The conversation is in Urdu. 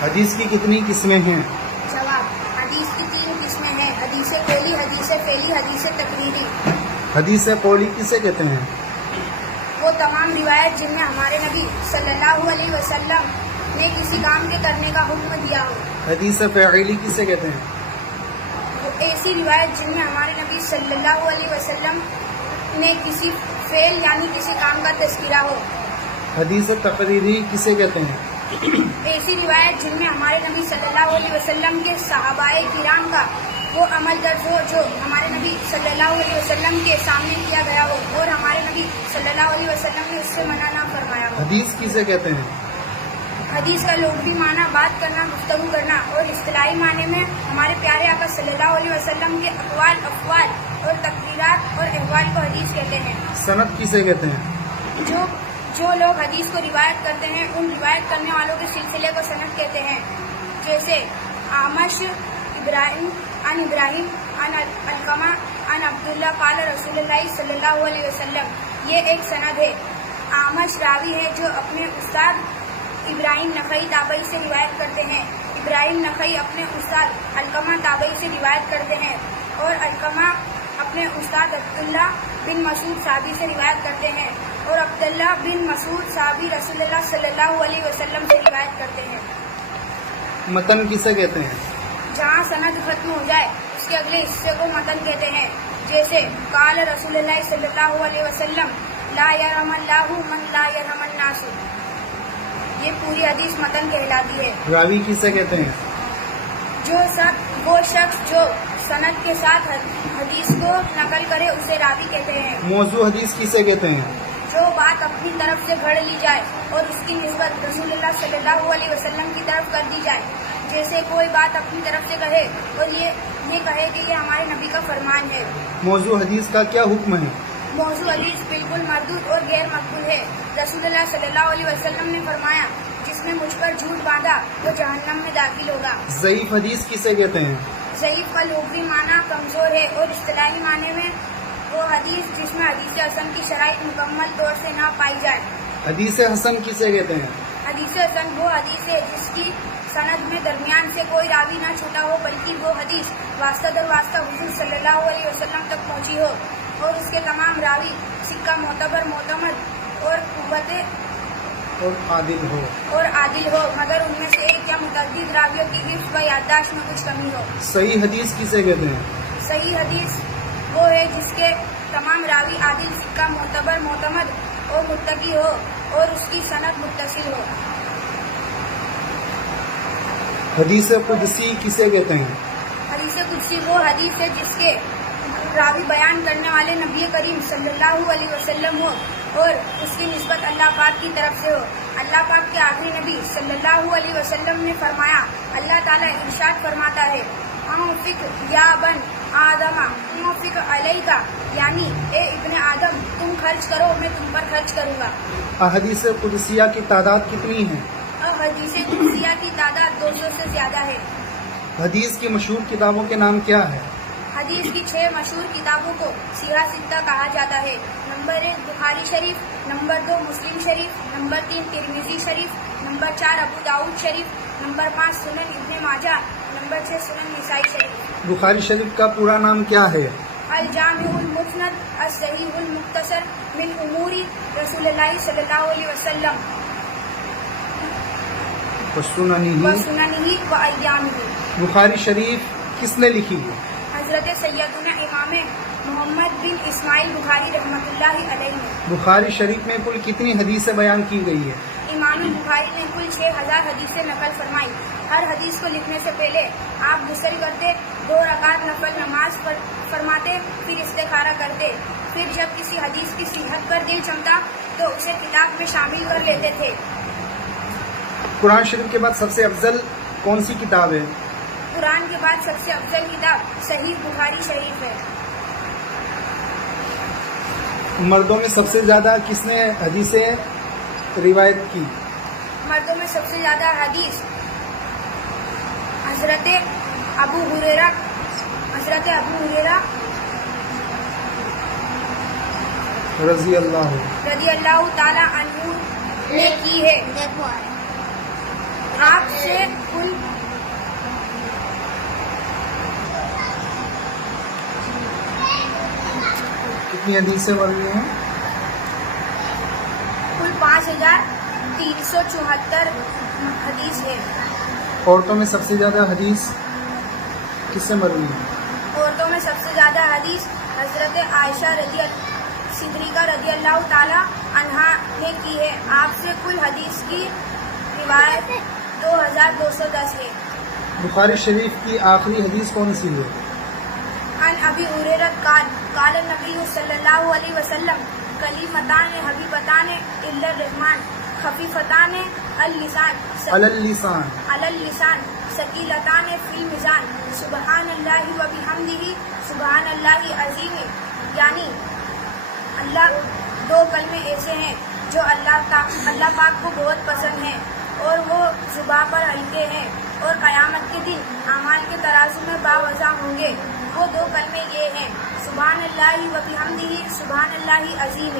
حدیث کی کتنی قسمیں ہیں؟ جواب: حدیث کی 3 قسمیں ہیں: حدیث قولی، حدیث فعلی، حدیث تقریری۔ حدیث قولی کسے کہتے ہیں؟ وہ تمام روایت جن میں ہمارے نبی صلی اللہ علیہ وسلم نے کسی کام کے کرنے کا حکم دیا ہو۔ حدیث فعلی کسے کہتے ہیں؟ وہ ایسی روایت جن میں ہمارے نبی صلی اللہ علیہ وسلم نے کسی فعل یعنی کسی کام کا تذکرہ ہو۔ حدیث تقریری کسے کہتے ہیں؟ ایسی روایت جن میں ہمارے نبی صلی اللہ علیہ وسلم کے صحابہ کرام کا وہ عمل درج ہو جو ہمارے نبی صلی اللہ علیہ وسلم کے سامنے کیا گیا ہو اور ہمارے نبی صلی اللہ علیہ وسلم نے اس سے منع نہ فرمایا ہو۔ حدیث کسے کہتے ہیں؟ حدیث کا لغوی معنی بات کرنا، گفتگو کرنا، اور اصطلاحی معنی میں ہمارے پیارے آقا صلی اللہ علیہ وسلم کے اقوال، افعال اور تقریرات اور احوال کو حدیث کہتے ہیں۔ سند کسے کہتے ہیں؟ جو لوگ حدیث کو روایت کرتے ہیں ان روایت کرنے والوں کے سلسلے کو سند کہتے ہیں، جیسے اعمش ابراہیم عن علقمہ عن عبداللہ قال رسول اللہ صلی اللہ علیہ وسلم۔ یہ ایک سند ہے۔ اعمش راوی ہے جو اپنے استاد ابراہیم نخعی تابعی سے روایت کرتے ہیں۔ ابراہیم نخعی اپنے استاد علقمہ تابعی سے روایت کرتے ہیں، اور علقمہ اپنے استاد عبداللہ بن مسعود صحابی سے روایت کرتے ہیں، اور عبداللہ بن مسعود صحابی رسول اللہ صلی اللہ علیہ وسلم سے روایت کرتے ہیں۔ متن کسے کہتے ہیں؟ جہاں سند ختم ہو جائے اس کے اگلے حصے کو متن کہتے ہیں، جیسے قال رسول اللہ صلی اللہ علیہ وسلم لا یرحم اللہ من لا یرحم الناس۔ یہ پوری حدیث متن کہلاتی ہے۔ راوی کسے کہتے ہیں؟ وہ شخص جو سند کے ساتھ حدیث کو نقل کرے اسے راوی کہتے ہیں۔ موضوع حدیث کسے کہتے ہیں؟ جو بات اپنی طرف سے گھڑ لی جائے اور اس کی نسبت رسول اللہ صلی اللہ علیہ وسلم کی طرف کر دی جائے، جیسے کوئی بات اپنی طرف سے کہے اور یہ کہے کہ یہ ہمارے نبی کا فرمان ہے۔ موضوع حدیث کا کیا حکم ہے؟ موضوع حدیث بالکل مردود اور غیر مقبول ہے۔ رسول اللہ صلی اللہ علیہ وسلم نے فرمایا جس نے مجھ پر جھوٹ باندھا وہ جہنم میں داخل ہوگا۔ ضعیف حدیث کسے کہتے ہیں؟ ضعیف کا لغوی معنی کمزور ہے، اور اصطلاحی معنی میں وہ حدیث جس میں حدیث حسن کی شرائط مکمل طور سے نہ پائی جائے۔ حدیث حسن کسے کہتے ہیں؟ حدیث حسن وہ حدیث ہے جس کی سند میں درمیان سے کوئی راوی نہ چھوٹا ہو، بلکہ وہ حدیث واسطہ در واسطہ حضور صلی اللہ علیہ وسلم تک پہنچی ہو، اور اس کے تمام راوی سکہ معتبر، معتمد اور قوت اور عادل ہو، مگر ان میں سے ایک یا متعدد راویوں کی حفظ و یادداشت میں کچھ کمی ہو۔ صحیح حدیث کسے کہتے ہیں؟ صحیح حدیث وہ ہے جس کے تمام راوی عادل، سکہ معتبر، معتمد اور متقی ہو، اور اس کی سند متصل ہو۔ حدیث قدسی کسے کہتے ہیں؟ حدیث قدسی وہ حدیث ہے جس کے راوی بیان کرنے والے نبی کریم صلی اللہ علیہ وسلم ہو اور اس کی نسبت اللہ پاک کی طرف سے ہو۔ اللہ پاک کے آخری نبی صلی اللہ علیہ وسلم نے فرمایا، اللہ تعالیٰ ارشاد فرماتا ہے انفق یا بن آدم انفق علیک، یعنی اے ابن آدم تم خرچ کرو میں تم پر خرچ کروں گا۔ احادیث قدسیہ کی تعداد کتنی ہے؟ حدیث قدسیہ کی تعداد 200 سے زیادہ ہے۔ حدیث کی مشہور کتابوں کے نام کیا ہے؟ حدیث کی 6 مشہور کتابوں کو سیرہ ستہ کہا جاتا ہے۔ نمبر 1 بخاری شریف، نمبر 2 مسلم شریف، نمبر 3 ترمذی شریف، نمبر 4 ابو داؤد شریف، نمبر 5 سنن ابن ماجہ، نمبر 6 سنن نسائی شریف۔ بخاری شریف کا پورا نام کیا ہے؟ الجامع المسند الصحیح المختصر من امور رسول اللہ صلی اللہ علیہ وسلم وسننہ و ایامہ۔ بخاری شریف کس نے لکھی ہے؟ حضرت سیدنا امام محمد بن اسماعیل بخاری رحمۃ اللہ علیہ۔ بخاری شریف میں کل کتنی حدیثیں بیان کی گئی ہے؟ امام بخاری نے کل 6000 حدیثیں نقل فرمائی۔ ہر حدیث کو لکھنے سے پہلے آپ غسل کرتے، 2 رکعت نفل نماز فرماتے، پھر استخارہ کرتے، پھر جب کسی حدیث کی صحت پر دل چمتا تو اسے کتاب میں شامل کر لیتے تھے۔ قرآن شریف کے بعد سب سے افضل کون سی کتاب ہے؟ قرآن کے بعد سب سے افضل کتاب صحیح بخاری شریف ہے۔ مردوں میں سب سے زیادہ کس نے حدیثیں روایت کی؟ مردوں میں سب سے زیادہ حدیث حضرت ابو ہریرہ رضی اللہ تعالی عنہ نے کی ہے۔ آپ سے کل کتنی حدیثیں مروی ہیں؟ 5374 حدیث ہے. عورتوں میں سب سے زیادہ حدیث کس سے مروی ہے؟ عورتوں میں سب سے زیادہ حدیث حضرت عائشہ صدیقہ رضی اللہ تعالی عنہا نے کی ہے. آپ سے کل حدیث کی روایت 2210 ہے. بخاری شریف کی آخری حدیث کون سی ہے؟ عن ابی ہریرہ قال النبی صلی اللہ علیہ وسلم کلیمتان حبیبتان الی الرحمن خفیفتان علی اللسان ثقیلتان فی المیزان سبحان اللہ و بحمدہ سبحان اللہ عظیم. یعنی اللہ دو کلمے ایسے ہیں جو اللہ پاک کو بہت پسند ہیں اور وہ زبان پر ہلکے ہیں اور قیامت کے دن اعمال کے ترازو میں باوزن ہوں گے. وہ دو کلمے یہ ہیں سبحان اللہ و بحمدہ سبحان اللہ عظیم.